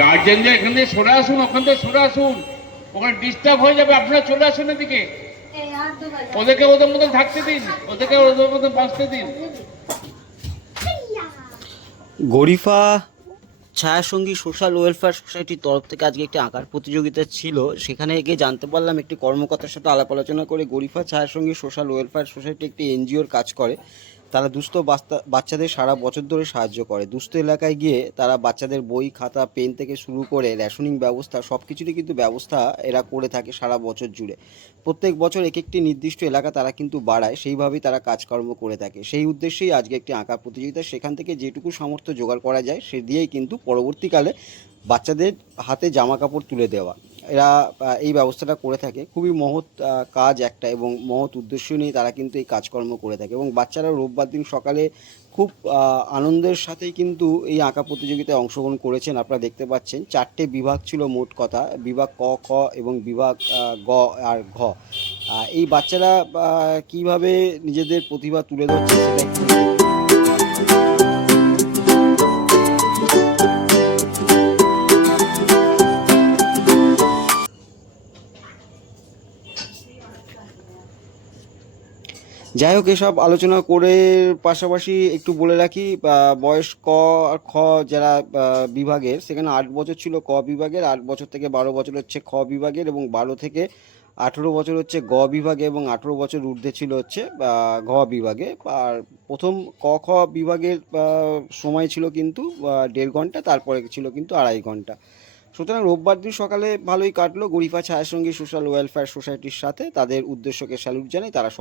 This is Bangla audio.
গার্জেনরা এখান থেকে সরে আসুন, ওখান থেকে সরে আসুন। ওখানে ডিস্টার্ব হয়ে যাবে, আপনারা চলে আসুন এদিকে। ওদেরকে ওদের মতন থাকতে দিন, ওদেরকে ওদের মতন বাঁচতে দিন। গরিফা ছায়াসঙ্গী সোশ্যাল ওয়েলফেয়ার সোসাইটির তরফ থেকে আজকে একটি আঁকার প্রতিযোগিতা ছিল। সেখানে গিয়ে জানতে পারলাম, একটি কর্মকর্তার সাথে আলাপ আলোচনা করে Garifa Chhayasangi social welfare society একটি এনজিওর কাজ করে। তারা দুস্থ বাচ্চাদের সারা বছর ধরে সাহায্য করে। দুস্থ এলাকায় গিয়ে তারা বাচ্চাদের বই, খাতা, পেন থেকে শুরু করে রেশনিং ব্যবস্থা সব কিছুরই কিন্তু ব্যবস্থা এরা করে থাকে সারা বছর জুড়ে। প্রত্যেক বছর এক একটি নির্দিষ্ট এলাকা তারা কিন্তু বাড়ায়, সেইভাবেই তারা কাজকর্ম করে থাকে। সেই উদ্দেশ্যেই আজকে একটি আঁকা প্রতিযোগিতা, সেখান থেকে যেটুকু সামর্থ্য জোগাড় করা যায়, সে দিয়েই কিন্তু পরবর্তীকালে বাচ্চাদের হাতে জামা কাপড় তুলে দেওয়া। এরা এই ব্যবস্থাটা করে থাকে। খুবই মহৎ কাজ একটা এবং মহৎ উদ্দেশ্য নিয়ে তারা কিন্তু এই কাজকর্ম করে থাকে এবং বাচ্চারা রোববার দিন সকালে খুব আনন্দের সাথেই কিন্তু এই আঁকা প্রতিযোগিতায় অংশগ্রহণ করেছেন। আপনারা দেখতে পাচ্ছেন, চারটে বিভাগ ছিল মোট কথা, বিভাগ ক, খ এবং বিভাগ গ আর ঘ। এই বাচ্চারা কীভাবে নিজেদের প্রতিভা তুলে ধরছে সেটা যাই হোক, এসব আলোচনা করে পাশাপাশি একটু বলে রাখি বয়স ক আর খ যারা বিভাগের, সেখানে আট বছর ছিল ক বিভাগের, আট বছর থেকে বারো বছর হচ্ছে খ বিভাগের এবং বারো থেকে আঠেরো বছর হচ্ছে গ বিভাগে এবং আঠেরো বছর ঊর্ধ্বে ছিল হচ্ছে ঘ বিভাগে। আর প্রথম ক, খ বিভাগের সময় ছিল কিন্তু দেড় ঘণ্টা, তারপরে ছিল কিন্তু আড়াই ঘণ্টা। সুতরাং রোববার দিন সকালে ভালোই কাটলো, গরিফা ছায়াসঙ্গী সোশ্যাল ওয়েলফেয়ার সোসাইটির সাথে, তাদের উদ্দেশ্যকে স্যালুট জানাই, তারা সফল।